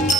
Thank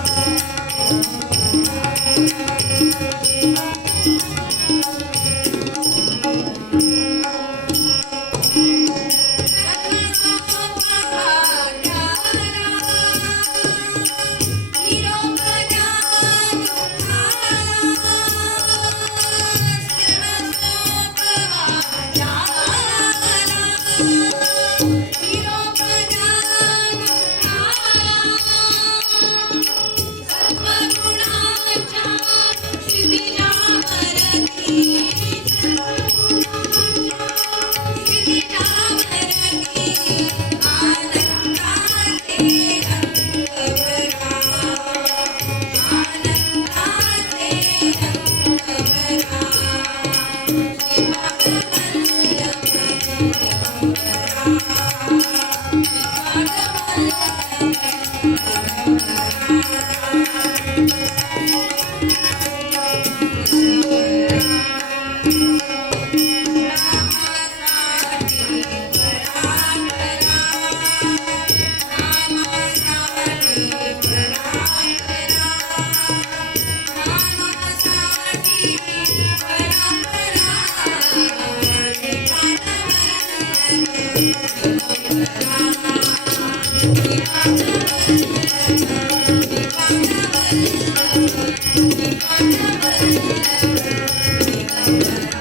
Thank you.